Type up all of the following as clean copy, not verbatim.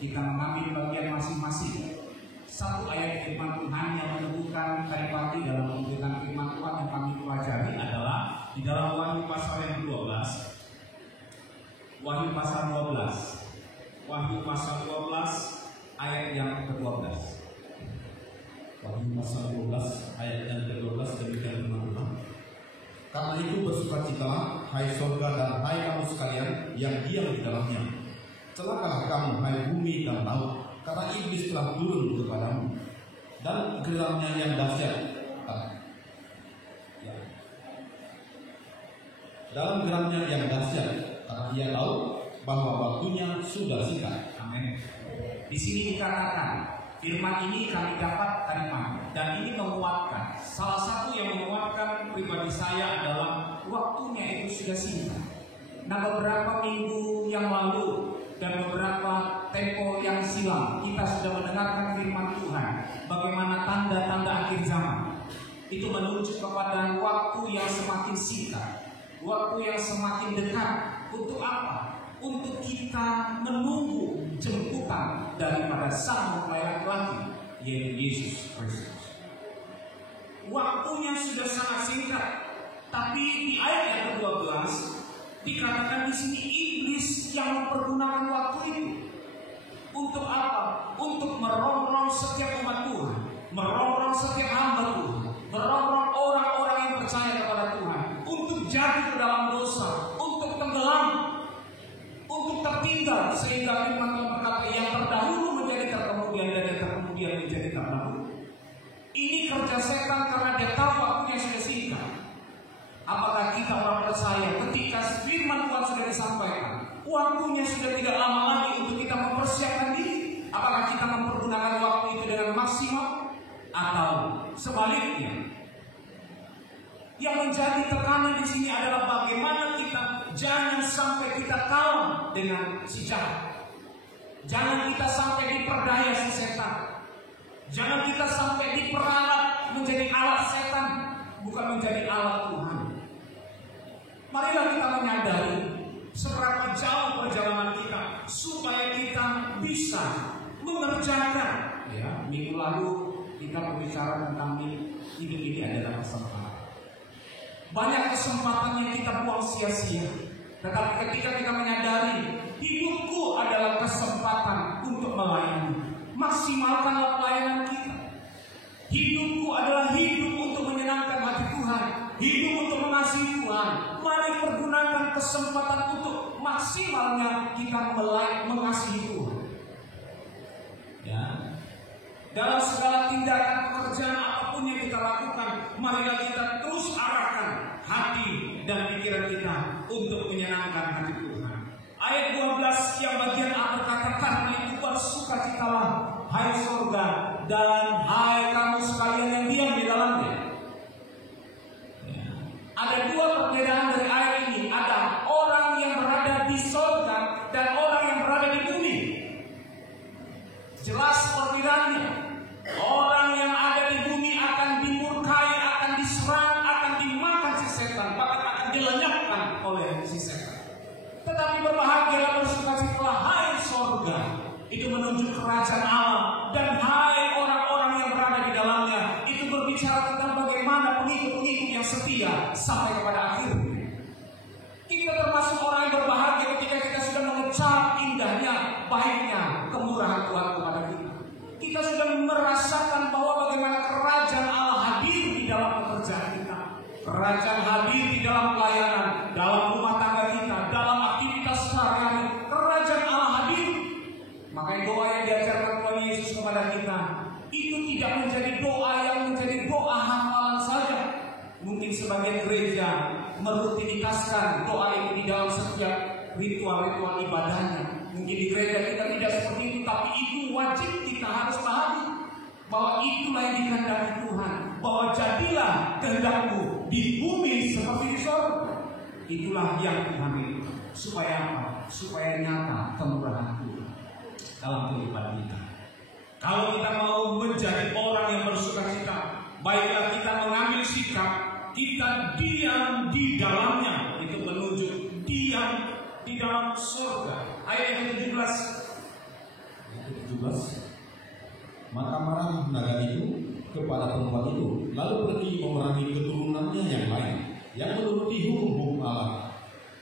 kita mengambil bagian masing-masing. Satu ayat firman Tuhan yang menemukan tadi pagi dalam pemberitaan firman Tuhan yang kami pelajari adalah di dalam Wahyu pasal yang 12. Wahyu pasal 12. Wahyu pasal 12 ayat yang ke-12. Wahyu pasal 12 ayat yang ke-12 demikian firman Tuhan. Karena itu bersukacitalah, hai surga dan hai kamu sekalian yang diam di dalamnya. Celakalah kamu, hai bumi dan laut, karena iblis telah turun kepadamu, dan geramnya yang dahsyat. Dalam geramnya yang dahsyat, karena ia tahu bahwa waktunya sudah singkat. Amin. Di sini dikatakan, firman ini kami dapat dari mana? Dan ini menguatkan. Salah satu yang menguatkan pribadi saya adalah waktunya itu sudah singkat. Nah, beberapa minggu yang lalu dan beberapa tempo yang silam kita sudah mendengarkan firman Tuhan bagaimana tanda-tanda akhir zaman itu menunjuk kepada waktu yang semakin singkat, waktu yang semakin dekat. Untuk apa? Untuk kita menunggu jemputan daripada Sang Mempelai laki-laki, yaitu Yesus Kristus. Waktunya sudah sangat singkat, tapi di ayat yang ke-12 dikatakan di sini iblis yang mempergunakan waktu itu untuk apa? Untuk merongrong setiap umat Tuhan, merongrong setiap hamba Tuhan, merongrong orang-orang yang percaya kepada Tuhan, untuk jatuh ke dalam dosa, untuk tenggelam, untuk tertinggal, sehingga firman Tuhan berkata yang terdahulu menjadi terkemudian dan yang terkemudian menjadi terdahulu. Ini kerja setan karena dia tahu waktunya sudah singkat. Apakah kita orang percaya ketika firman Tuhan sudah disampaikan, waktunya sudah tidak lama lagi untuk kita mempersiapkan diri? Apakah kita mempergunakan waktu itu dengan maksimal atau sebaliknya? Yang menjadi tekanan di sini adalah bagaimana kita jangan sampai kita kalah dengan si jahat. Jangan kita sampai diperdaya si setan. Jangan kita sampai diperalat menjadi alat setan, bukan menjadi alat Tuhan. Marilah kita menyadari seberapa jauh perjalanan kita supaya kita bisa mengerjakan. Ya, minggu lalu kita berbicara tentang hidup ini adalah kesempatan. Banyak kesempatan yang kita buang sia-sia. Tetapi ketika kita menyadari hidupku adalah kesempatan untuk melayani, maksimalkanlah pelayanan kita. Hidupku adalah hidup untuk menyenangkan hati Tuhan, hidup untuk mengasihi Tuhan. Mari pergunakan kesempatan untuk maksimalnya kita mengasihi Tuhan. Ya. Dalam segala tindakan pekerjaan apapun yang kita lakukan, marilah kita terus arahkan hati dan pikiran kita untuk menyenangkan hati Tuhan. Ayat 12 yang bagian A berkata, karena itu bersukacitalah, hai surga dan hai kamu sekalian yang diam di dalamnya. Ya. Ada dua perbedaan dari ayat ini. Ada orang yang berada di surga dan orang yang berada di bumi. Jelas perbedaannya. Orang yang ada di bumi akan dimurkai, akan diserang, akan dimakan si setan, bahkan akan dilenyapkan oleh si setan. Tetapi berbahagialah, bersukacitalah, hai surga. Itu menunjuk kerajaan Allah. Dan hai orang-orang yang berada di dalamnya. Itu berbicara tentang bagaimana pengikut-pengikut yang setia sampai kepada akhirnya. Kita termasuk orang yang berbahagia ketika kita sudah mengecap indahnya, baiknya kemurahan Tuhan kepada kita. Kita sudah merasakan bahwa bagaimana kerajaan Allah hadir di dalam pekerjaan kita. Kerajaan hadir di dalam pelayanan, dalam rumah tangga kita, dalam aktivitas sehari-hari. Kerajaan Allah hadir. Makanya doa yang diajarkan Tuhan Yesus kepada kita itu tidak menjadi doa yang menjadi doa hafalan saja. Mungkin sebagian gereja merutinitaskan doa itu di dalam setiap ritual-ritual ibadahnya. Mungkin di gereja kita tidak seperti itu, tapi itu wajib kita harus pahami bahwa itulah yang dikehendaki Tuhan. Bahwa jadilah kehendakmu di bumi seperti di surga. Itulah yang Tuhan itu. Supaya apa? Supaya nyata kemurahan Tuhan dalam kehidupan kita. Kalau kita mau menjadi orang yang bersukacita, baiklah kita mengambil sikap, kita diam di dalamnya. Itu menunjuk diam di dalam surga. Ayat yang ke-17. Maka marah naga itu kepada perempuan itu, lalu pergi memerangi keturunannya yang lain, yang menuruti hukum-hukum Allah.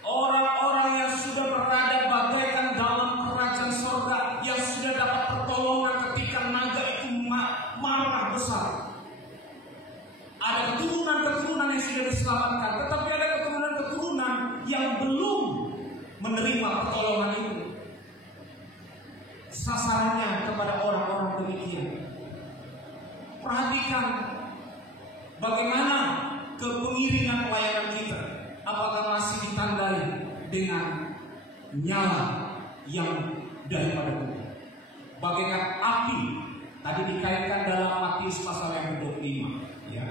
Orang-orang yang sudah berada bagaikan dalam kerajaan surga, yang sudah dapat pertolongan ketika naga itu marah besar. Ada keturunan-keturunan yang sudah diselamatkan, tetapi ada keturunan-keturunan yang belum menerima pertolongan itu. Sasarannya kepada orang-orang demikian. Perhatikan bagaimana kepengiringan pelayanan kita. Apakah masih ditandai dengan nyala yang daripada Tuhan? Bagaikan api tadi dikaitkan dalam Matius pasal yang ke-25, ya.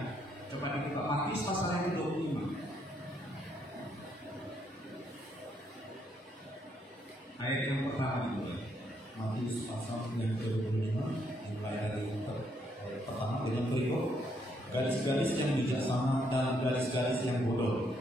Coba dibuka Matius pasal yang ke-25. Ayat yang pertama itu. Matius pasal yang ke-25 mulai dari yang pertama dengan berikut: garis-garis yang bijaksana dan garis-garis yang bodoh.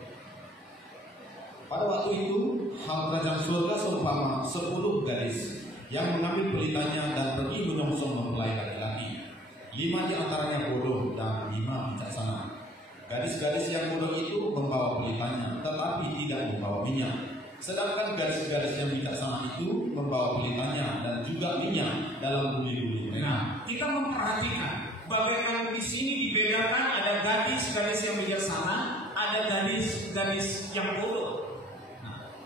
Pada waktu itu, hal kerajaan surga seumpama 10 gadis yang mengambil pelitanya dan pergi menyongsong mempelai laki-laki. 5 di antaranya bodoh dan 5 bijaksana. Gadis-gadis yang bodoh itu membawa pelitanya, tetapi tidak membawa minyak. Sedangkan garis-garis yang bijaksana itu membawa pelitanya dan juga minyak dalam buli-buli mereka. Nah, kita memperhatikan bagaimana di sini dibedakan ada gadis-gadis yang bijaksana, ada gadis-gadis yang bodoh.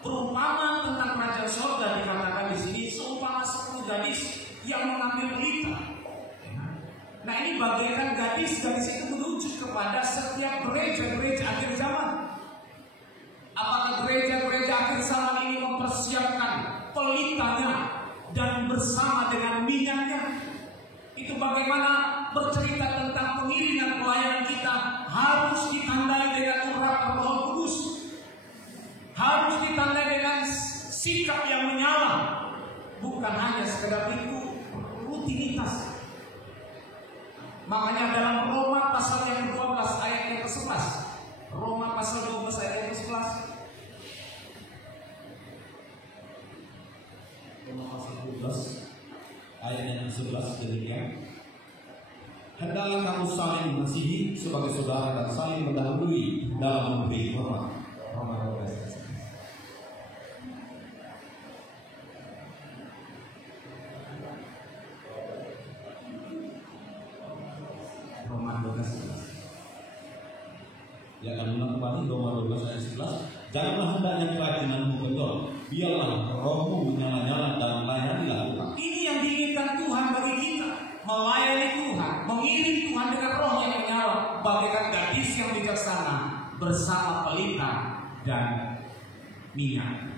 Perumpamaan tentang kerajaan surga dikatakan di sini seumpama 10 gadis yang mengambil pelita. Nah, ini bagaikan gadis-gadis itu menuju kepada setiap gereja-gereja akhir zaman. Apakah gereja-gereja akhir zaman ini mempersiapkan pelitanya dan bersama dengan minyaknya? Itu bagaimana bercerita tentang pengiringan pelayanan kita harus ditandai dengan urapan Roh Kudus. Harus ditandai dengan sikap yang menyala, bukan hanya sekedar itu rutinitas. Makanya dalam Roma pasal yang 12 ayat yang ke-11, Roma pasal 12 ayat yang ke-11, Roma pasal 12 ayat yang ke-11 demikian: hendaklah kamu saling mengasihi sebagai saudara dan saling mendahului dalam memberi hormat. Roma 12. Ya, kami ulang kembali Roma 12 ayat 11. Janganlah hendaknya kerajinan kendor, biarlah rohmu menyala-nyala dan layanilah Tuhan. Ini yang diinginkan Tuhan bagi kita, melayani Tuhan, mengiring Tuhan dengan roh yang menyala, bagaikan gadis yang bijaksana bersama pelita dan minyak.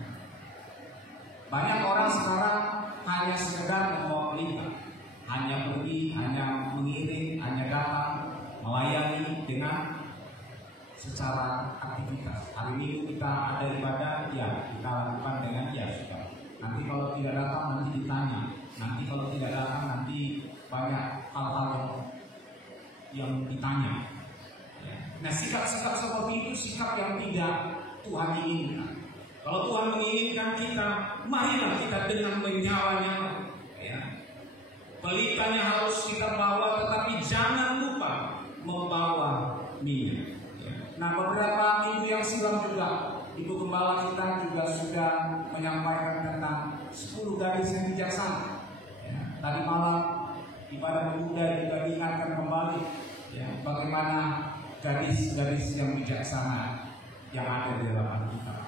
Banyak orang sekarang hanya sekedar membawa pelita, hanya pergi, hanya mengiring, hanya datang, melayani dengan secara aktivitas. Hari Minggu kita ada ibadah, ya kita lakukan dengan ya sudah. Nanti kalau tidak datang nanti ditanya. Nanti kalau tidak datang nanti banyak hal-hal yang ditanya. Nah, sikap-sikap seperti itu sikap yang tidak Tuhan inginkan. Kalau Tuhan menginginkan kita, marilah kita dengan menyala-nyala. Ya. Pelitanya harus kita bawa, tetapi jangan lupa membawa minyak. Nah, beberapa minggu yang silam juga Ibu Gembala kita juga sudah menyampaikan tentang 10 gadis yang bijaksana. Ya, tadi malam ibadah pemuda juga diingatkan kembali, ya, bagaimana gadis-gadis yang bijaksana yang ada di dalam Alkitab.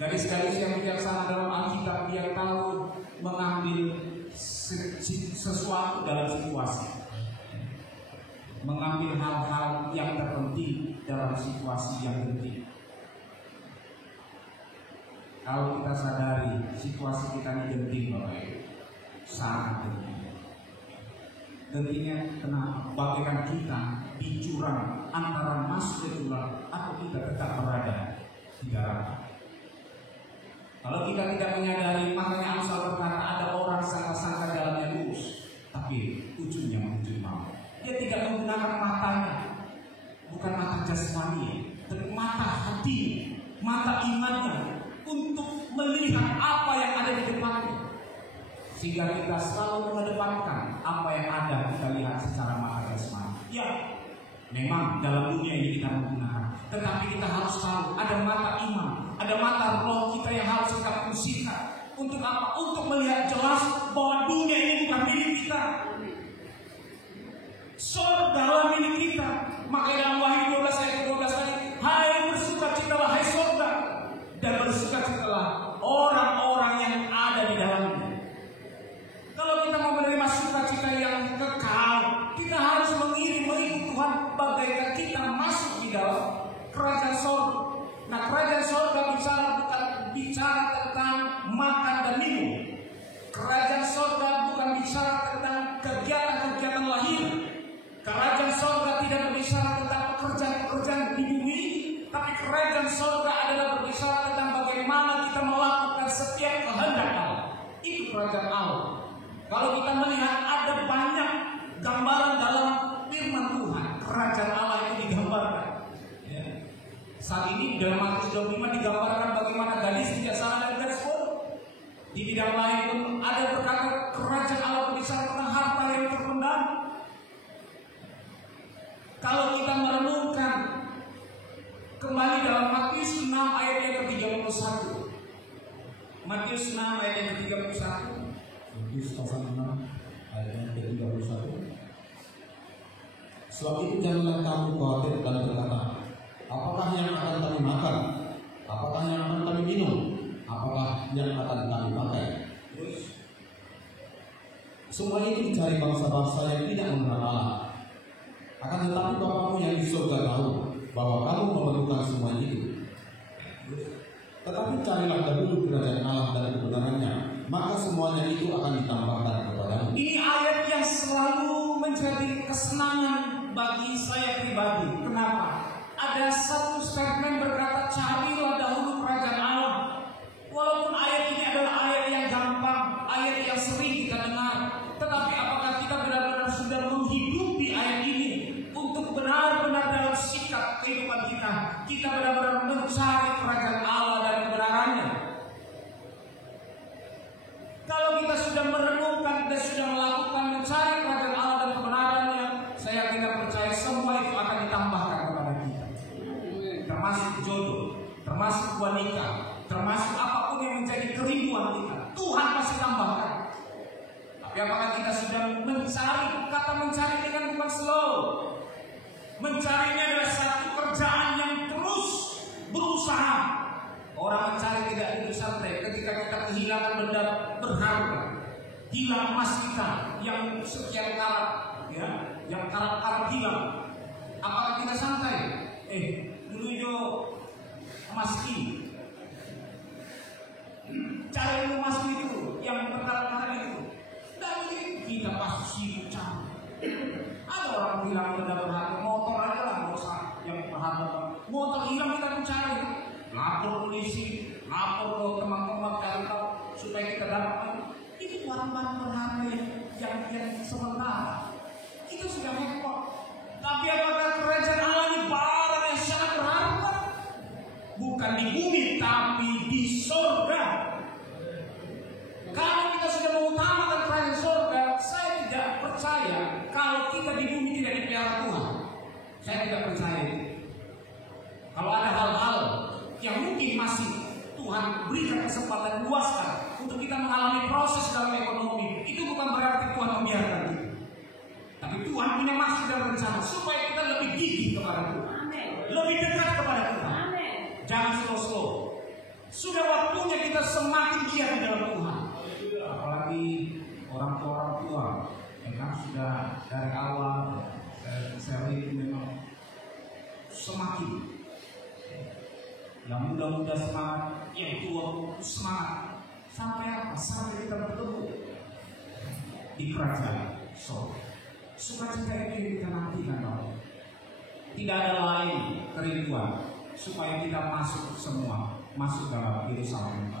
Gadis-gadis yang bijaksana dalam Alkitab, dia tahu mengambil sesuatu dalam situasi, mengambil hal-hal yang terpenting dalam situasi yang penting. Kalau kita sadari situasi kita ini genting, Bapak Ibu, sangat genting. Gentingnya kenapa? Bagaikan kita di jurang antara masuk ke jurang atau kita tetap berada di daratan. Kalau kita tidak menyadari, makanya Amsal berkata ada orang sangka-sangka jalannya lurus, tapi ujungnya menuju maut. Dia tidak menggunakan matanya, bukan mata jasmani, tapi mata hati, mata imannya untuk melihat apa yang ada di depannya. sehingga kita selalu mengedepankan apa yang ada kita lihat secara mata jasmani. Ya, memang dalam dunia ini kita menggunakan, tetapi kita harus tahu ada mata iman, ada mata roh kita yang harus kita fungsikan. Untuk apa? Untuk melihat jelas bahwa dunia ini bukan milik kita. Surga dalam milik kita. Makanya dalam Wahyu 12 ayat 12 tadi, hai bersukacitalah hai surga, dan bersukacitalah orang-orang yang ada di dalamnya. Kalau kita mau menerima sukacita yang kekal, kita harus mengikuti Tuhan bagaikan kita masuk di dalam kerajaan surga. Nah, kerajaan surga bukan bicara tentang makan dan minum. Kerajaan surga bukan bicara tentang kegiatan-kegiatan lahir. Kerajaan surga tidak berbicara tentang pekerjaan-pekerjaan di bumi, tapi kerajaan surga adalah berbicara tentang bagaimana kita melakukan setiap kehendak Allah. Itu kerajaan Allah. Kalau kita melihat ada banyak gambaran dalam firman Tuhan, kerajaan Allah itu digambarkan. Ya. Saat ini dalam Matius 25 digambarkan bagaimana gadis bijaksana dan gadis bodoh. Di bidang lain pun ada berkata kerajaan Allah berbicara tentang harta yang terpendam. Kalau kita merenungkan kembali dalam Matius 6 ayat yang ke-31. Matius 6 ayat yang ke-31. Matius pasal 6 ayat yang ke-31. Sebab itu janganlah kamu khawatir dan berkata, apakah yang akan kami makan? Apakah yang akan kami minum? Apakah yang akan kami pakai? Semua ini dicari bangsa-bangsa yang tidak mengenal Allah. Akan tetapi Bapamu yang di surga tahu bahwa kamu memerlukan semua itu. Tetapi carilah dahulu kerajaan Allah dan kebenarannya, maka semuanya itu akan ditambahkan kepadamu. Ini ayat yang selalu menjadi kesenangan bagi saya pribadi. Kenapa? Ada satu statement berkata carilah dahulu kerajaan Allah. Walaupun ayat ini adalah ayat yang gampang, ayat yang sering kita dengar, tetapi apakah kita benar-benar sudah menghidupi ayat ini untuk benar-benar dalam sikap kehidupan kita? Kita benar-benar mencari kerajaan Allah dan kebenarannya. Kalau kita sudah merenungkan dan sudah melakukan mencari kerajaan Allah dan kebenarannya, saya tidak percaya semua itu akan ditambahkan kepada kita. Termasuk jodoh, termasuk wanita, termasuk apapun yang menjadi kerinduan kita, Tuhan pasti tambahkan. Tapi apakah kita sudah mencari? Kata mencari ini kan bukan slow. Mencarinya adalah satu kerjaan yang terus berusaha. Orang mencari tidak duduk santai. Ketika kita kehilangan benda berharga, hilang emas kita yang sekian karat, ya, yang karat-karat hilang, apakah kita santai? Dulu yo emas ini, cari emas itu yang berkarat-karat itu. Dan ini kita pasti cari. Ada orang bilang benda berharga, motor aja lah, nggak usah yang berharga. Motor hilang kita mencari, lapor polisi, lapor ke teman-teman kantor supaya kita dapat. Itu barang-barang berharga yang sementara. Itu sudah repot. Tapi apakah kerajaan Allah ini barang yang sangat berharga? Bukan di bumi, tapi di surga. Kalau kita sudah mengutamakan kerajaan surga, saya tidak percaya kalau kita di bumi tidak dipelihara Tuhan. Saya tidak percaya. Kalau ada hal-hal yang mungkin masih Tuhan berikan kesempatan luaskan untuk kita mengalami proses dalam ekonomi, itu bukan berarti Tuhan membiarkan itu. Tapi Tuhan punya maksud dan rencana supaya kita lebih gigih kepada Tuhan, lebih dekat kepada Tuhan. Jangan slow-slow. Sudah waktunya kita semakin giat di dalam Tuhan. Apalagi orang tua yang kan sudah dari awal saya itu memang semakin yang muda-muda semangat, yang tua semangat, sampai apa? Sampai kita bertemu di kerajaan surga. Sukacita itu yang kita nantikan, Bapak. Tidak ada lain kerinduan supaya kita masuk dalam Yerusalem.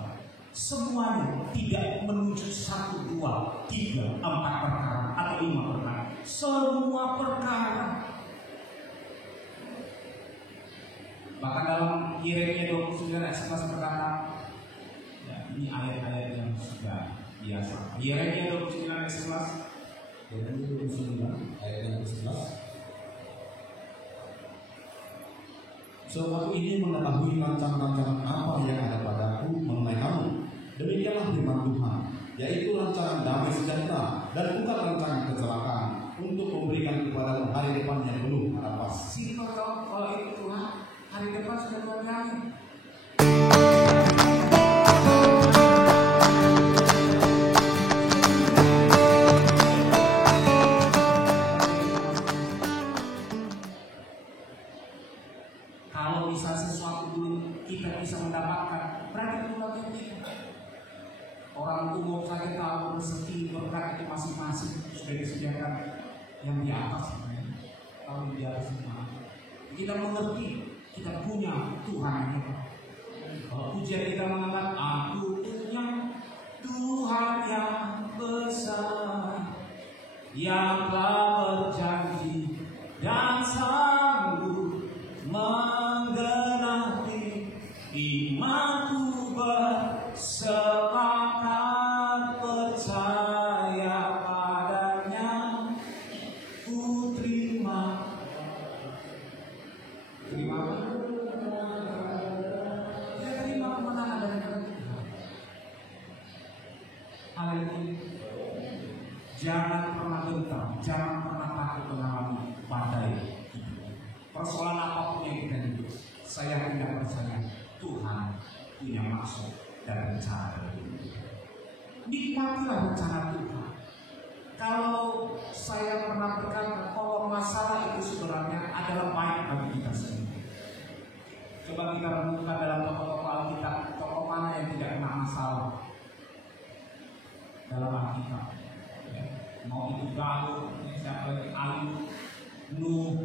Semuanya tidak menuju 1, 2, 3, 4 perkara atau 5 perkara. Semua perkara. Bahkan dalam Yeremia 29 ayat 11 berkata, ya, ini ayat-ayat yang sudah biasa. Yeremia 29 ayat 11. Yeremia 29 ayat yang ke-11. Sebab ini mengetahui rancangan-rancangan apa yang ada padaku mengenai kamu. Demikianlah firman Tuhan, yaitu rancangan damai sejahtera dan bukan rancangan kecelakaan, untuk memberikan kepadamu hari depan yang penuh harapan. Simpel kalau itu Tuhan, hari depan sudah berakhir. Kalau bisa sesuatu dulu kita bisa mendapatkan, berarti itu bagian kita. Orang umum saja tahu rezeki berkat itu masing-masing sudah disediakan yang di atas. Kalau di atas semua, kita mengerti kita punya Tuhan kita. Kalau pujian kita mengatakan aku punya Tuhan yang besar, yang telah berjanji dan sanggup menggenapi imanku bersepakat percaya padanya, ku terima kemenangan dari Tuhan. Haleluya. Jangan pernah gentar, jangan pernah takut mengalami badai. Persoalan apapun yang kita hidup, saya tidak percaya Tuhan punya maksud dan rencana. Nikmatilah rencana Tuhan. Kalau saya pernah berkata bahwa masalah itu sebenarnya adalah baik bagi kita sendiri. Coba kita renungkan dalam tokoh-tokoh Alkitab, tokoh mana yang tidak kena masalah dalam Alkitab. Mau itu Daud, siapa lagi, Ayub, Nuh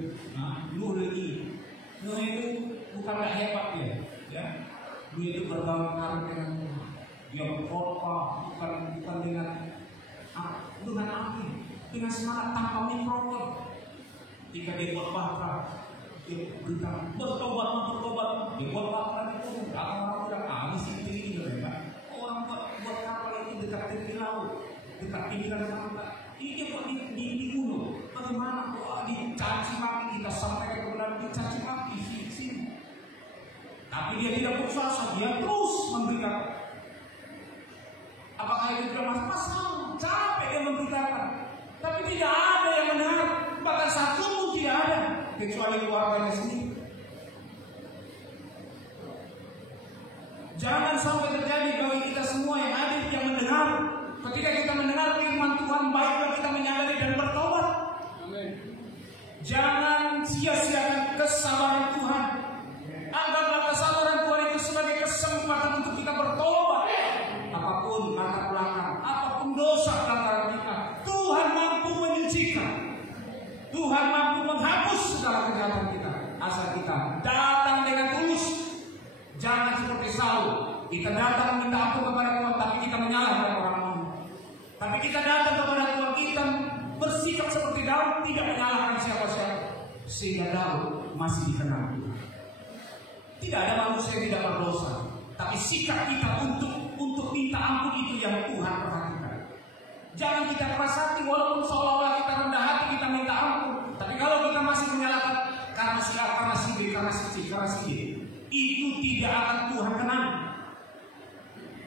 lagi. Nuh itu bukan gak hebat ya. Nuh itu bergaul dengan Tuhan. Dia berkhotbah bukan dengan api, dengan semangat tanpa mikrofon. Jika dia berkhotbah, dia beritahu bertobat. Dia berkhotbah itu orang bilang misi ini juga. Orang buat kapal ini dekat tepi laut, dekat pinggiran pantai. Ini kok di gunung. Bagaimana kok dicaci maki, kita sampaikan kebenaran dicaci maki sini. Tapi dia tidak putus asa, dia terus memberitakan. Apakah itu tidak masalah? Capek dia memberitakan, tapi tidak ada yang mendengar, bahkan satu pun tidak ada, kecuali keluarganya sendiri. Jangan sampai terjadi bagi kita semua yang hadir yang mendengar. Ketika kita mendengar firman Tuhan, baiklah kita menyadari dan bertobat. Amin. Jangan sia-siakan kesabaran Tuhan. Anggaplah kesabaran Tuhan itu sebagai kesempatan untuk kita bertobat. Apapun latar belakang, apapun dosa pelanggaran kita, Tuhan mampu menyucikan. Tuhan mampu menghapus segala kejahatan kita. Asal kita datang dengan tulus. Jangan seperti Saul, kita datang meminta ampun kepada Tuhan, tapi kita menyalahkan orang lain. Tapi kita datang kepada Tuhan, kita bersikap seperti Daud, tidak menyalahkan siapa-siapa, sehingga Daud masih dikenal Tuhan. Tidak ada manusia yang tidak berdosa, tapi sikap kita untuk minta ampun itu yang Tuhan perhatikan. Jangan kita keras hati, walaupun seolah-olah kita rendah hati kita minta ampun, tapi kalau kita masih menyalahkan karena si itu tidak akan Tuhan kenal.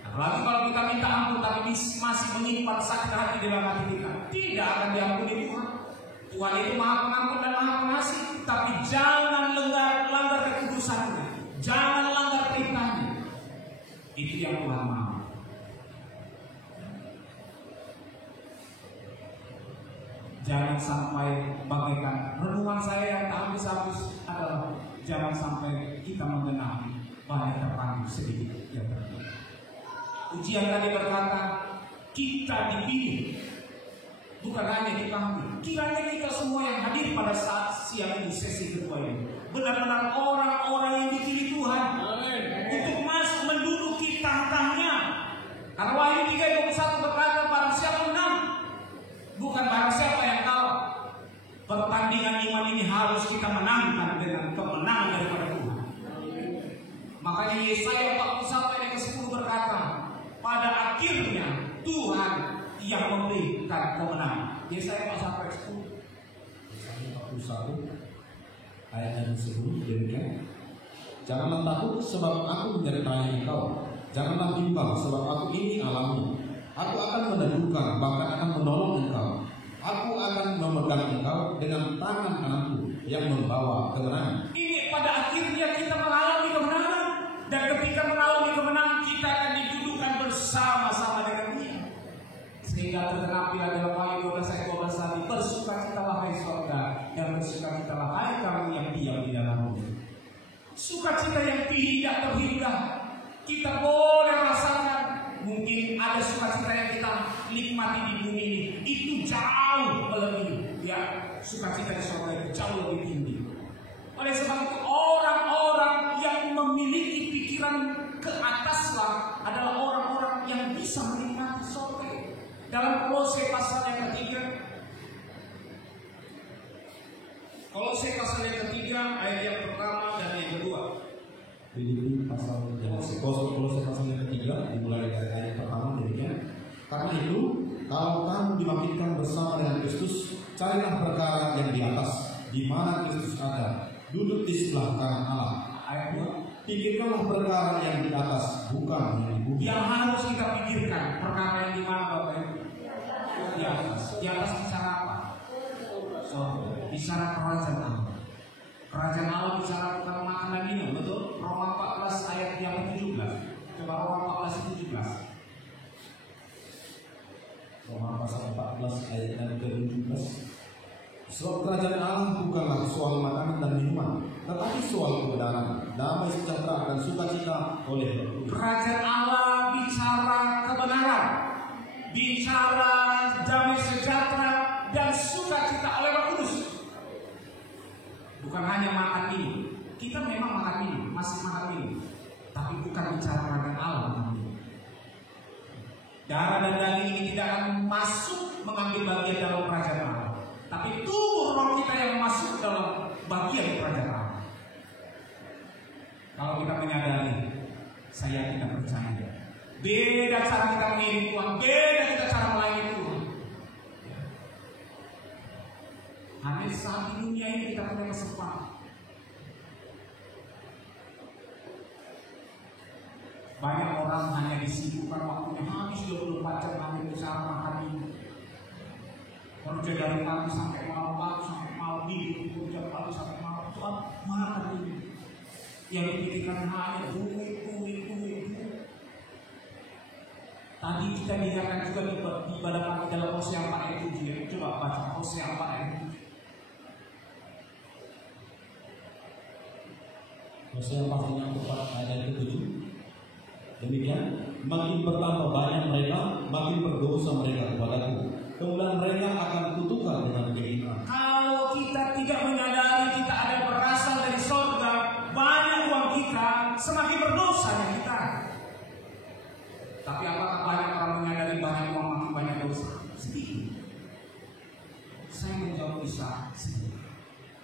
Apalagi kalau kita minta ampun tapi masih menyimpan sakit hati di dalam hati kita, tidak akan diampuni Tuhan. Tuhan itu Maha Pengampun dan Maha Pengasih, tapi jangan langgar kekudusannya, jangan langgar perintahnya. Itu yang Tuhan mau. Jangan sampai bagaikan renungan saya yang tak habis-habis adalah jangan sampai kita mengenali banyak terpanggil sedikit yang terpilih. Ujian tadi berkata kita dipilih, bukan hanya dipanggil. Kiranya kita semua yang hadir pada saat siang ini sesi kedua ini benar-benar orang-orang yang dipilih Tuhan. Amen. Untuk masuk menduduki tahtanya. Karena Wahyu 3:21 berkata barang siapa menang, bukan barang siapa yang kalah. Pertandingan iman ini harus kita menangkan dengan kemenangan daripada Tuhan. Makanya Yesaya 41 ayat ke-10 berkata, pada akhirnya Tuhan yang memberikan kemenangan. Yesaya 41 ayat yang 10 demikian. Janganlah takut sebab aku menyertai engkau. Janganlah bimbang sebab aku ini Allahmu. Aku akan meneguhkan, bahkan akan menolong engkau. Aku akan memegang engkau dengan tangan kananku yang membawa kemenangan. Ini pada akhirnya kita mengalami kemenangan. Dan ketika mengalami kemenangan, kita akan didudukan bersama-sama dengan Dia. Sehingga tergenapilah dalam ayat 12 ayat 12 tadi, bersukacitalah hai surga, dan bersukacitalah hai kamu yang diam di dalammu. Sukacita yang tidak terhingga kita boleh rasakan. Mungkin ada sukacita yang kita nikmati di bumi ini, itu jauh melebihi sukacita di surga itu jauh lebih tinggi. Oleh sebab itu orang-orang yang memiliki pikiran ke ataslah adalah orang-orang yang bisa menikmati surga. Dalam Kolose pasal yang ketiga, Kolose pasal yang ketiga ayat yang pertama dan yang kedua. Filipi pasal yang Kolose pasal yang ketiga dimulai dari ayat pertama demikian. Karena itu, kalau kamu dibangkitkan bersama dengan Kristus, carilah perkara yang di atas, di mana Kristus ada, duduk di sebelah kanan Allah. Ayat 2. Pikirkanlah perkara yang di atas, bukan yang di bumi. Yang harus kita pikirkan perkara yang di mana, Bapak Ibu? Di atas. Di atas bicara apa? Bicara kerajaan Allah. Kerajaan Allah bicara bukan makan dan minum, betul? Roma 14 ayat yang ke-17. Coba Roma 14 17. Roma pasal 14 ayat yang ke-17. Sebab kerajaan Allah bukanlah soal makanan dan minuman, tetapi soal kebenaran, damai sejahtera dan sukacita oleh Roh Kudus. Kerajaan Allah bicara kebenaran, bicara damai sejahtera dan sukacita oleh Roh Kudus. Bukan hanya makan minum. Kita memang makan minum, masih makan minum, tapi bukan bicara kerajaan Allah. Darah dan daging ini tidak akan masuk mengambil bagian dalam kerajaan Allah, tapi tubuh roh kita yang masuk dalam bagian kerajaan Allah. Kalau kita menyadari, saya tidak percaya. Beda cara kita mengiring Tuhan, beda kita cara melayani Tuhan. Hanya saat di dunia ini kita punya kesempatan. Banyak orang hanya disibukkan waktunya habis 24 jam hanya bicara makan ini. Kerja dari pagi sampai malam tidur jam pagi sampai malam Tuhan makan ini. Yang dipikirkan hanya duit. Tadi kita lihatkan juga di ibadah pagi dalam Hosea 4 ayat 7. Coba baca Hosea 4 ayat 7. Hosea pasal yang ke-4 ayat ke-7. Demikian, makin bertambah banyak mereka, makin berdosa mereka kepadaku. Kemudian mereka akan kutukar dengan kehinaan. Kalau kita tidak menyadari kita ada berasal dari surga, banyak uang kita, semakin berdosa ya kita. Tapi apakah banyak orang menyadari banyak uang makin banyak dosa? Sedikit. Saya menjawab bisa sedikit.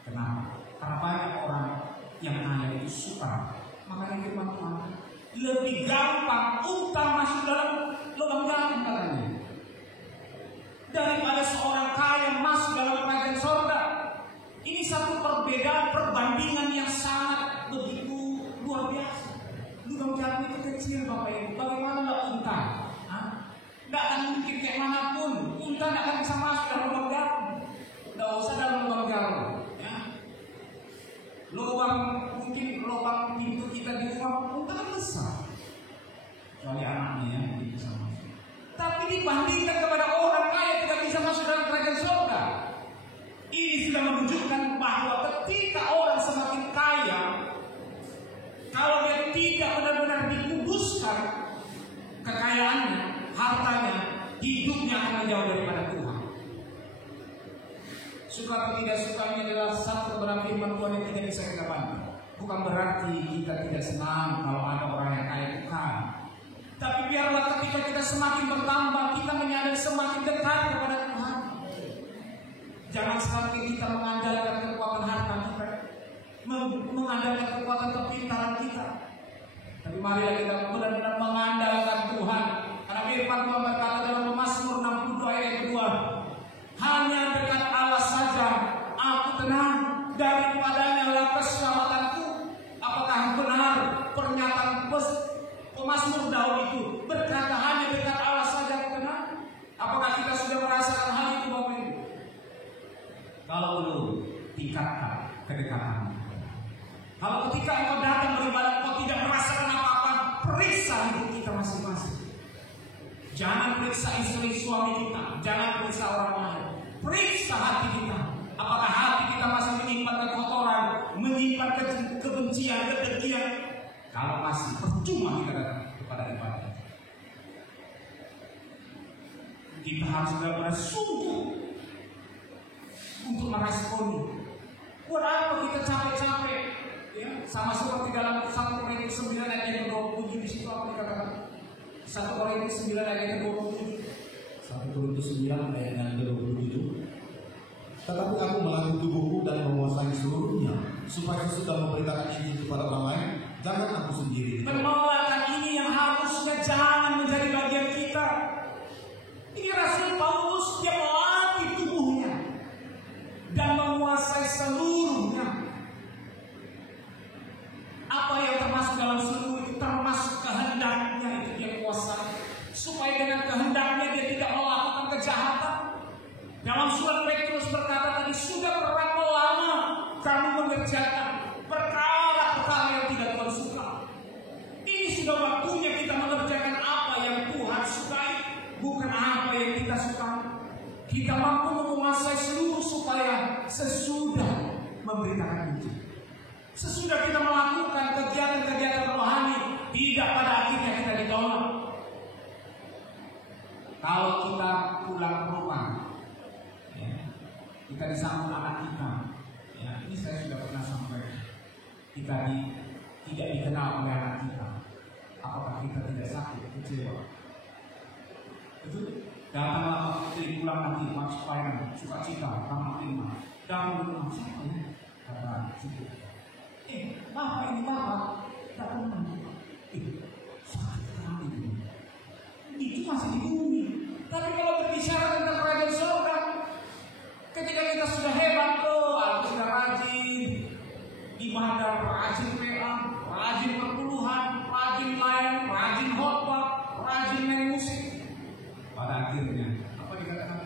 Kenapa? Karena banyak orang yang kaya itu suka. Makanya firman Tuhan lebih gampang utang masuk dalam lubang jarum katanya daripada seorang kaya masuk dalam kerajaan surga. Ini satu perbedaan perbandingan yang sangat begitu luar biasa. Lubang jarum itu kecil Bapak Ibu. Bagaimana nggak unta? Nggak akan mungkin kayak manapun. Unta nggak akan bisa masuk dalam lubang jarum. Nggak usah dalam lubang jarum. Ya. Lubang pintu kita di rumah unta kan besar. Kecuali anaknya ya bisa masuk. Tapi dibandingkan kepada orang kaya tidak bisa masuk dalam kerajaan surga. Ini sudah menunjukkan bahwa ketika orang semakin kaya, kalau dia tidak benar-benar dikuduskan kekayaannya, hartanya, hidupnya akan menjauh daripada Tuhan. Suka atau tidak sukanya adalah satu kebenaran firman Tuhan yang tidak bisa kita bantah. Bukan berarti kita tidak senang kalau ada orang yang kaya bukan. Tapi biarlah ketika kita semakin bertambah, kita menyadari semakin dekat kepada Tuhan. Jangan semakin kita mengandalkan kekuatan harta kita, mengandalkan kekuatan kepintaran kita. Tapi marilah kita benar-benar mengandalkan Tuhan. Karena firman Tuhan berkata, Hanya dekat Allah saja aku tenang, daripadanya lah keselamatanku. Apakah benar pernyataan pemazmur Daud itu berkata hanya dekat Allah saja aku tenang? Apakah kita sudah merasakan hal itu Bapak Ibu? Kalau belum, tingkatkan kedekatan. Kalau ketika engkau datang beribadah engkau tidak merasakan apa-apa, periksa hidup kita masing-masing. Jangan periksa istri suami kita, jangan periksa orang lain. Periksa hati kita. Apakah hati kita masih menyimpan kekotoran, menyimpan kebencian, kedengkian? Kalau masih, percuma kita datang kepada ibadah. Kita harus benar-benar sungguh untuk meresponi. Buat apa kita capek-capek? Ya, sama seperti dalam 1 Korintus 9 ayat yang 27 di situ apa dikatakan? 1 Korintus 9 ayat yang 27. 1 Korintus 9 ayat yang 27. Tetapi aku melatih tubuhku dan menguasai seluruhnya, supaya sesudah memberitakan ini kepada orang lain, jangan aku sendiri. Penolakan ini yang harusnya jangan menjadi bagian kita. Ini Rasul Paulus, dia melatih tubuhnya dan menguasai seluruhnya. Apa yang termasuk dalam seluruh itu? Termasuk kehendaknya itu dia kuasai, supaya dengan kehendaknya dia tidak melakukan kejahatan. Dalam surat Petrus berkata tadi, sudah berapa lama kamu mengerjakan perkara-perkara yang tidak Tuhan suka. Ini sudah waktunya kita mengerjakan apa yang Tuhan sukai, bukan apa yang kita suka. Kita mampu menguasai seluruh supaya sesudah memberitakan itu, sesudah kita melakukan kegiatan-kegiatan rohani, tidak pada akhirnya kita ditolak. Kalau kita pulang ke rumah, ya, kita disambut anak kita, ya, ini saya sudah pernah sampaikan. Kita tidak dikenal oleh anak kita, apakah kita tidak sakit, kecewa? Itu datanglah dari pulang nanti masuk pelayanan, suka cita, ramah terima, dan rumah siapa ya? Kata situ. Bapak ini bapak tak pernah. Sakit sekali. Itu masih di bumi. Tapi kalau berbicara tentang kerajaan surga, ketika kita sudah hebat, aku sudah rajin ibadah, rajin PA, rajin perpuluhan, rajin layan, rajin khotbah, rajin main musik. Pada akhirnya apa dikatakan?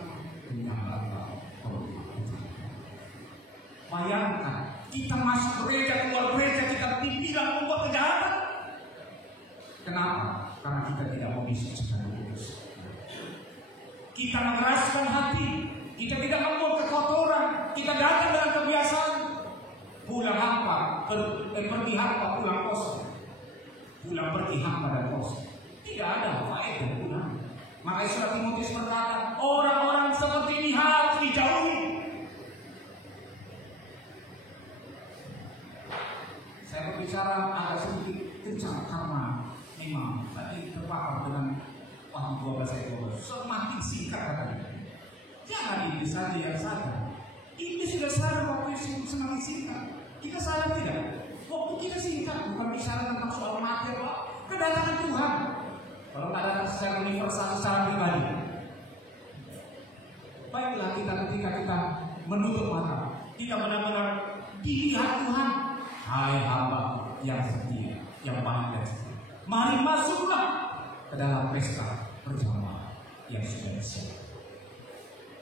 Bayangkan kita masuk gereja, keluar gereja, kita dibilang membuat kejahatan. Kenapa? Karena kita tidak mau bisik secara kudus. Kita mengeraskan hati, kita tidak membuat kekotoran, kita datang dengan kebiasaan. Pulang hampa, pergi hampa, pulang kosong. Pulang pergi hampa dan kosong. Tidak ada faedah pulang. Maka surat Timotius berkata, orang-orang seperti ini harus dijauhi. Saya berbicara agak sedikit kencang karena memang tadi terpapar dengan Wahyu 12 ayat 12. Semakin singkat katanya. Jangan ini saja yang sadar. Ini sudah sadar waktu semakin singkat. Kita sadar tidak? Waktu kita singkat bukan bicara tentang soal materi, kedatangan Tuhan. Kalau nggak datang secara universal, secara pribadi. Baiklah kita ketika kita menutup mata, kita benar-benar dilihat Tuhan. Hai hamba yang setia, yang baik dan setia, mari masuklah ke dalam pesta perjamuan yang sudah disiapkan.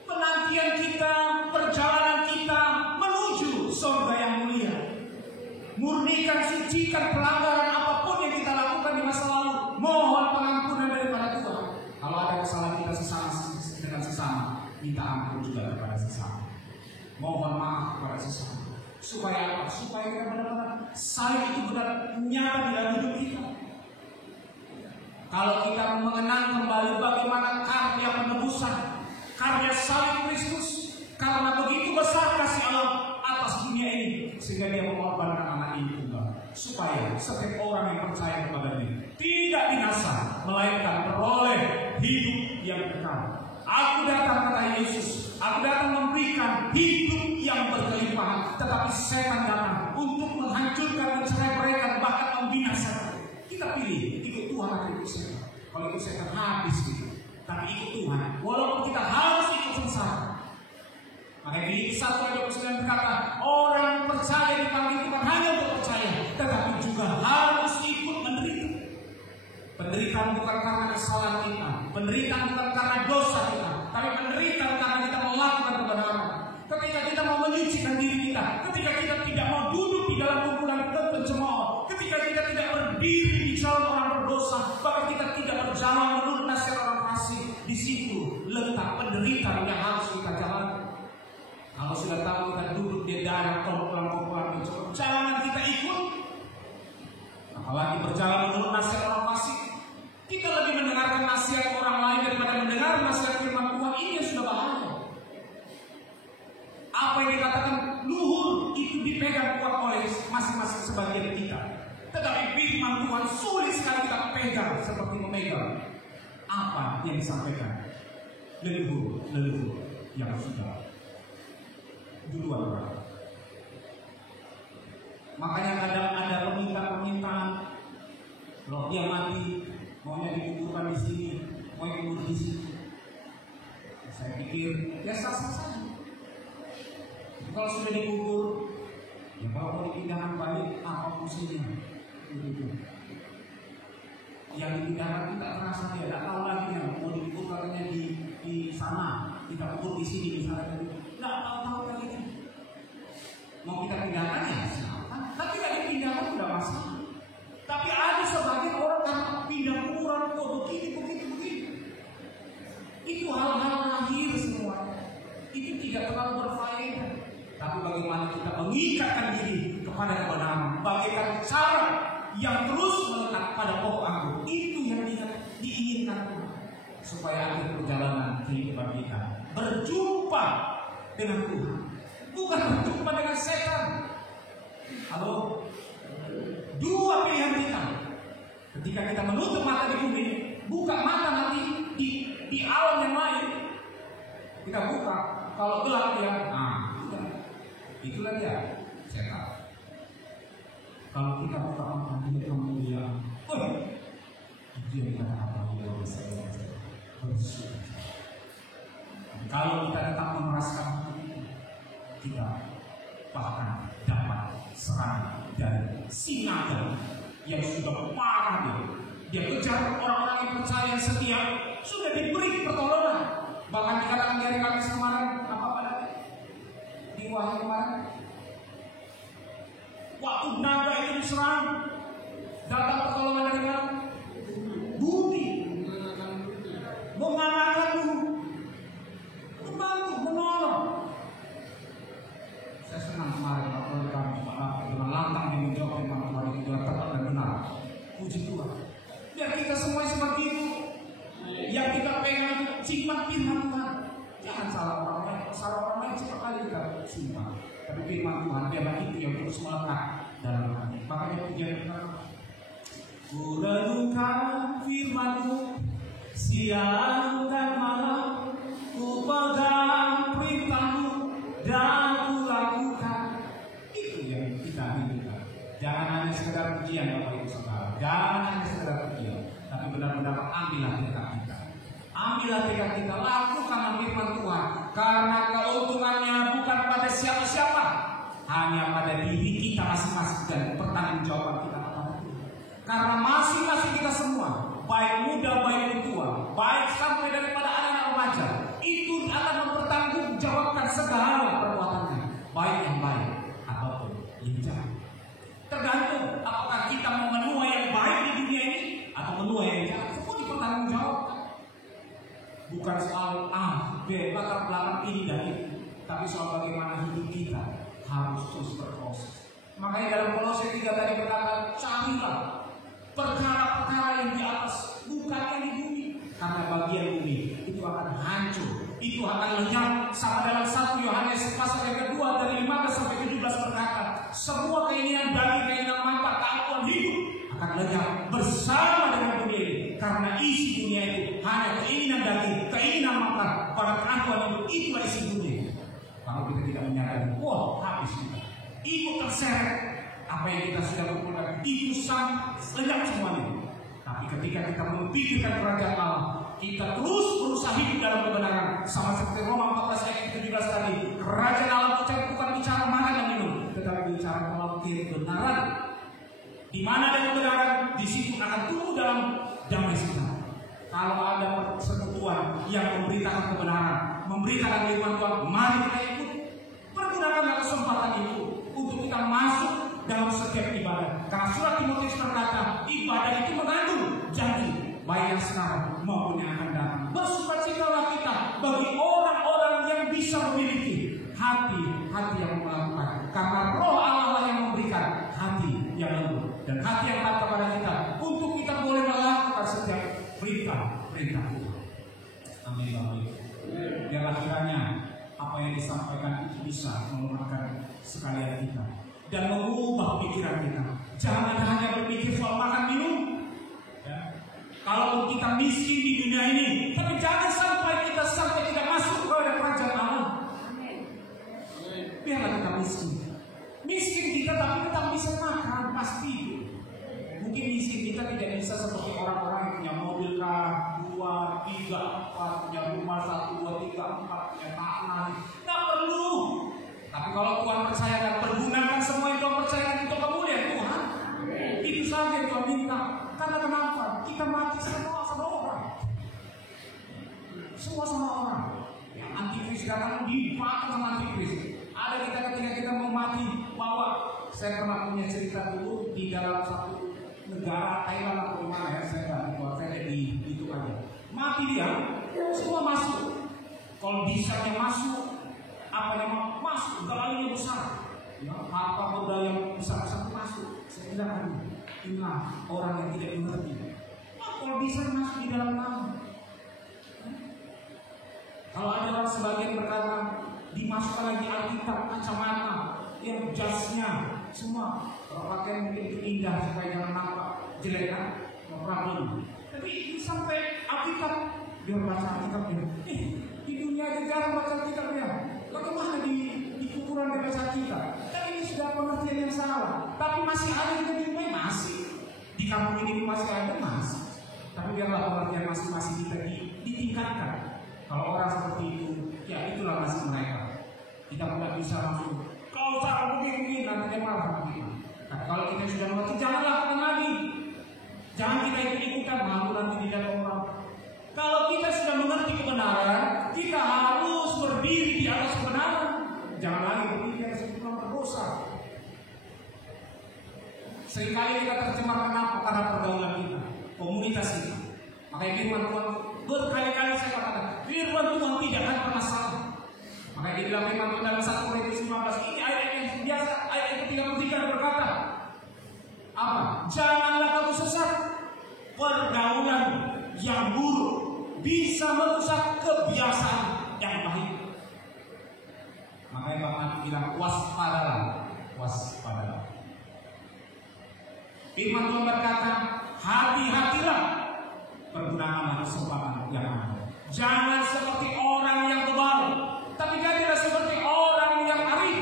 Penantian kita, perjalanan kita menuju surga yang mulia. Murnikan, sucikan pelanggaran apapun yang kita lakukan di masa lalu. Mohon pengampunan daripada Tuhan. Kalau ada kesalahan kita dengan sesama, minta ampun juga kepada sesama. Mohon maaf kepada sesama. Supaya apa? Supaya kita benar-benar saling itu benar nyata di dalam hidup kita. Kalau kita mengenang kembali bagaimana karya penebusan, karya salib Kristus, karena begitu besar kasih Allah atas dunia ini, sehingga dia mengorbankan anak ini tunggal, supaya setiap orang yang percaya kepadanya tidak binasa, melainkan beroleh hidup yang kekal. Aku datang kata Yesus, aku datang memberikan hidup yang berkelimpahan, tetapi setan datang untuk menghancurkan, mencerai-beraikan, bahkan membinasakan. Kita pilih ikut Tuhan atau ikut setan. Kalau ikut setan habis gitu. Tapi ikut Tuhan, walaupun kita harus ikut sengsara, Makanya Filipi 1:29 berkata, orang percaya dipanggil bukan hanya untuk percaya, tetapi juga harus ikut menderita. Penderitaan bukan karena kesalahan kita, penderitaan bukan karena dosa kita, tapi penderitaan karena kita melakukan kebenaran. Ketika kita mau menyucikan diri kita, ketika kita tidak mau duduk di dalam kumpulan pencemooh, ketika kita tidak berdiri di jalan orang berdosa, bahkan kita tidak berjalan menurut nasihat orang fasik, di situ letak penderitaan yang harus kita jalani. Kalau sudah tahu kita duduk di dalam kumpulan pencemooh, jangan kita ikut. Apalagi berjalan menurut nasihat orang fasik. Kita lebih mendengarkan nasihat orang lain daripada mendengar nasihat firman Tuhan. Ini yang sudah bahaya. Apa yang dikatakan luhur itu dipegang kuat oleh masing-masing sebagian kita. Tetapi firman Tuhan sulit sekali kita pegang seperti memegang apa yang disampaikan leluhur yang sudah duluan berada. Makanya kadang ada permintaan, kalau dia mati maunya dikuburkan di sini, mau dikubur di sini. Saya pikir ya sah-sah saja. Kalau sudah dikubur, ya kalau mau dipindahkan balik, apa fungsinya? Yang dipindahkan kita terasa dia tidak tahu lagi ya, mau dikubur katanya di sana, kita kubur di sini, di sana tadi. Tidak tahu lagi. Mau kita pindahkan ya silakan, tapi tidak dipindahkan tidak masalah. Tapi ada sebagian orang karena pindah kuburan kok begini. Itu hal-hal lahir semua. Itu tidak terlalu berfaedah. Tapi bagaimana kita mengikatkan diri kepada kebenaran, bagaikan cara yang terus melekat pada pokok anggur. Itu yang diinginkan supaya akhir perjalanan kehidupan kita berjumpa dengan Tuhan, bukan berjumpa dengan setan. Halo, dua pilihan kita. Ketika kita menutup mata di bumi, buka mata nanti di alam yang lain. Kita buka, kalau gelap ya, itulah dia setan. Kalau kita buka mata dia kemudian, dia dikata apa dia bersyukur. Kalau kita tetap memeraskan kita bahkan dapat serangan dari si naga yang sudah parah dia kejar orang-orang yang percaya setia, sudah diberi pertolongan. Bahkan dikatakan dari Kamis kemarin, apa pada di Wahyu kemarin, waktu naga itu diserang, datang pertolongan dari mana? Bumi, menganakan dulu, membantu, menolong. Saya senang kemarin waktu dengan lantang yang menjawab firman Tuhan itu tepat dan benar. Puji Tuhan. Biar kita semua seperti itu. Yang kita pegang itu simpan firman Tuhan. Jangan salah orang lain cepat kali kita simpan. Tapi firman Tuhan biarlah itu yang terus melekat dalam hati. Makanya pujian kita, ku renungkan firman-Mu siang dan malam, ku pegang perintah-Mu dan ku lakukan. Itu yang kita inginkan. Jangan hanya sekedar pujian Bapak Ibu Saudara, jangan hanya sekedar pujian, tapi benar-benar ambillah tekad kita. Ambillah tekad kita, lakukan firman Tuhan, karena keuntungannya bukan pada siapa-siapa, hanya pada diri kita masing-masing dan pertanggungjawaban kita kepada Tuhan. Karena masing-masing kita semua, baik muda, baik tua, baik sampai daripada anak-anak remaja, itu akan mempertanggungjawabkan segala perbuatannya, baik yang baik ataupun yang jahat. Tergantung apakah kita mau menuai yang baik di dunia ini atau menuai yang jahat, semua dipertanggungjawabkan. Bukan soal latar belakang ini dan itu, tapi soal bagaimana hidup kita harus terus berproses. Makanya dalam Kolose 3 tadi berkata, carilah perkara-perkara yang di atas, bukan yang di bumi. Karena bagian bumi itu akan hancur, itu akan lenyap. Sama dalam 1 Yohanes pasal yang kedua dari 15 sampai 17 berkata, semua keinginan daging, keinginan mata, keangkuhan hidup akan lenyap bersama dengan dunia ini. Karena isi dunia itu hanya keinginan daging, keinginan mata, pada keangkuhan hidup, itulah isi dunia. Kalau kita tidak menyadari, wah habis kita. Itu terseret apa yang kita sudah kumpulkan, itu lenyap semuanya. Tapi ketika kita memikirkan kerajaan Allah, kita terus berusaha hidup dalam kebenaran, sama seperti Roma 14 ayat 17 tadi. Kerajaan Allah bukan bicara makan dan minum, tetapi bicara tentang kebenaran. Di mana ada kebenaran, di situ akan tumbuh dalam damai sejahtera. Kalau ada persekutuan yang memberitakan kebenaran, memberitakan firman Tuhan, mari kita ikut. Pergunakanlah kesempatan itu untuk kita masuk dalam setiap ibadah. Karena surat Timotius berkata, ibadah itu mengandung janji, baik yang sekarang maupun yang akan datang. Bersukacitalah kita bagi orang-orang yang bisa memiliki hati yang melakukan. Karena Roh Allah yang memberikan hati yang lembut dan hati yang taat kepada kita untuk kita boleh melakukan setiap perintah Tuhan. Amin. Biarlah kiranya apa yang disampaikan itu bisa menguatkan sekalian kita dan mengubah pikiran kita. Jangan hanya berpikir soal makan minum. Ya. Kalau kita miskin di dunia ini, tapi jangan sampai kita tidak masuk kepada kerajaan Allah. Biarlah kita miskin kita tapi tetap bisa makan pasti. Mungkin miskin kita tidak bisa seperti orang-orang yang punya mobil kah, 2, 3, 4, punya rumah 1, 2, 3, 4, punya tanah. Tidak perlu. Tapi kalau Tuhan percayakan, pergunakan semua yang Tuhan percayakan untuk kemuliaan Tuhan. Itu saja yang Tuhan minta. Karena kenapa? Kita mati semua sama orang. Semua sama orang. Yang antikris datang dipakai sama antikris. Ada kita ketika kita mau mati, bahwa saya pernah punya cerita dulu di dalam satu negara Thailand atau mana ya, saya di itu aja. Mati dia, semua masuk. Kalau bisanya masuk, apa namanya masuk, galanya besar. Ya, apa benda yang besar-besar masuk. Saya bilang inilah orang yang tidak mengerti. Kalau bisa masuk di dalam kamu. Kalau ada orang sebagian berkata dimasukkan lagi Alkitab kacamata, yang jasnya semua. Kalau pakaian mungkin itu indah supaya jangan nampak jelek kan, problem. Tapi ini sampai Alkitab biar baca Alkitab ya. Di dunia aja jarang baca Alkitab ya. Bagaimana di kuburan dia baca Alkitab? Tapi ini sudah pengertian yang salah. Tapi masih ada juga di dunia masih. Di kampung ini masih ada masih. Tapi biarlah pengertian masing-masing kita ditingkatkan. Kalau orang seperti itu, ya itulah nasib mereka. Kita tidak bisa langsung kau tak begini nanti dia marah sama kita. Nah, kalau kita sudah mengerti, jangan lakukan lagi. Jangan kita ikut-ikutan malu nanti di dalam orang. Kalau kita sudah mengerti kebenaran, kita harus berdiri di atas kebenaran. Jangan lagi berdiri di atas kebenaran berdosa. Seringkali kita tercemarkan apa? Karena pergaulan kita, komunitas kita. Makanya firman Tuhan berkali-kali saya katakan, firman Tuhan tidak akan pernah salah. Makanya di dalam firman Tuhan dalam 1 Korintus 15 ini ayat yang biasa, ayat yang ke-33 berkata, apa? Janganlah kamu sesat. Pergaulan yang buruk bisa merusak kebiasaan yang baik. Makanya Bapak bilang waspadalah. Firman Tuhan berkata, hati-hatilah, pergunakanlah kesempatan yang ada. Jangan seperti orang yang bebal, tapi jadilah seperti orang yang arif,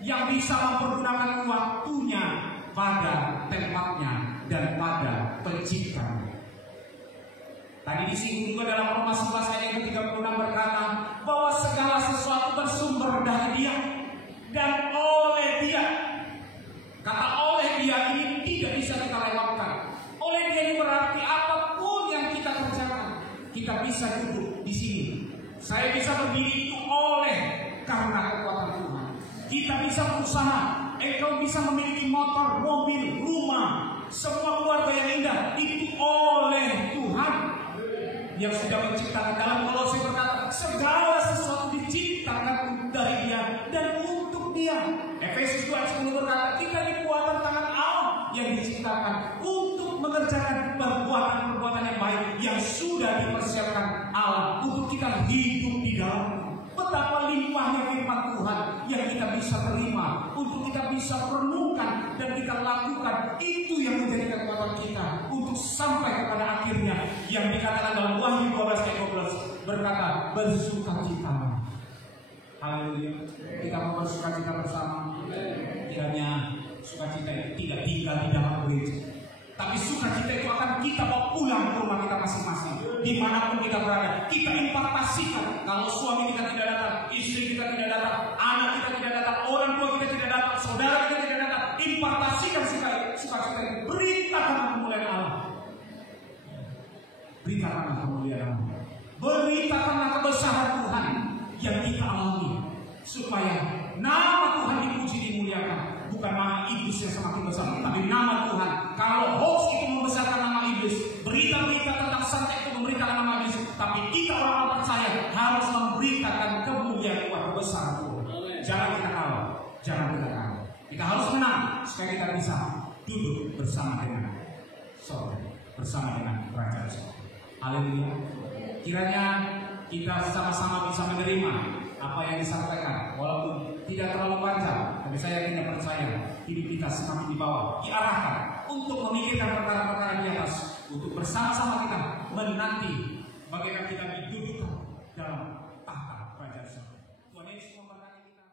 yang bisa mempergunakan waktunya pada tempatnya dan pada penciptanya. Tadi disinggung juga dalam Roma 11 ayat 36 berkata bahwa segala sesuatu bersumber dari Dia dan oleh Dia. Kata oleh Dia ini tidak bisa kita lewatkan. Oleh Dia ini berarti apapun yang kita kerjakan, kita bisa duduk di sini. Saya bisa berdiri itu oleh karena kekuatan Tuhan. Kita bisa berusaha. Engkau bisa memiliki motor, mobil, rumah, semua keluarga yang indah. Itu oleh Tuhan yang sudah menciptakan. Dalam Kolose berkata, segala sesuatu diciptakan dari Dia dan untuk Dia. Efesus 2:10 berkata, kita dibuatan tangan Allah yang diciptakan untuk mengerjakan perbuatan-perbuatan yang baik yang sudah dipersiapkan Allah untuk kita hidup di dalam. Betapa limpahnya firman Tuhan yang kita bisa terima, untuk kita bisa renungkan dan kita lakukan. Itu yang menjadi kekuatan kita untuk sampai kepada akhirnya yang dikatakan dalam Wahyu 12 ayat 12 berkata bersukacita. Haleluya. Kita mau bersukacita bersama. Kiranya sukacita itu tidak tinggal di dalam gereja, Tapi sukacita itu akan kita bawa pulang ke rumah kita masing-masing. Dimanapun kita berada, kita impartasikan. Kalau suami kita tidak datang, istri kita tidak datang, anak kita tidak datang, orang tua kita tidak datang, saudara kita tidak datang, impartasikan sukacita itu. Beritakan kemuliaan Allah. Beritakan kemuliaan Allah. Beritakanlah kebesaran Tuhan yang kita alami, supaya nama Tuhan dipuji, dimuliakan. Bukan nama iblis yang semakin besar, tapi nama Tuhan. Kalau hoax itu membesarkan nama iblis, berita-berita tentang santet itu memberitakan nama iblis, tapi kita orang percaya harus memberitakan kemuliaan Tuhan, kebesaran Tuhan. Jangan kita kalah, jangan kita kalah. Kita harus menang supaya kita bisa duduk bersama dengan sorga, bersama dengan kerajaan sorga. Haleluya. Kiranya kita sama-sama bisa menerima apa yang disampaikan, walaupun tidak terlalu panjang, tapi saya yakin dan percaya hidup kita semakin dibawa, diarahkan untuk memikirkan perkara-perkara di atas, untuk bersama-sama kita menanti bagaimana kita didudukkan dalam tahta kerajaan sorga. Tuhan Yesus memberkati kita.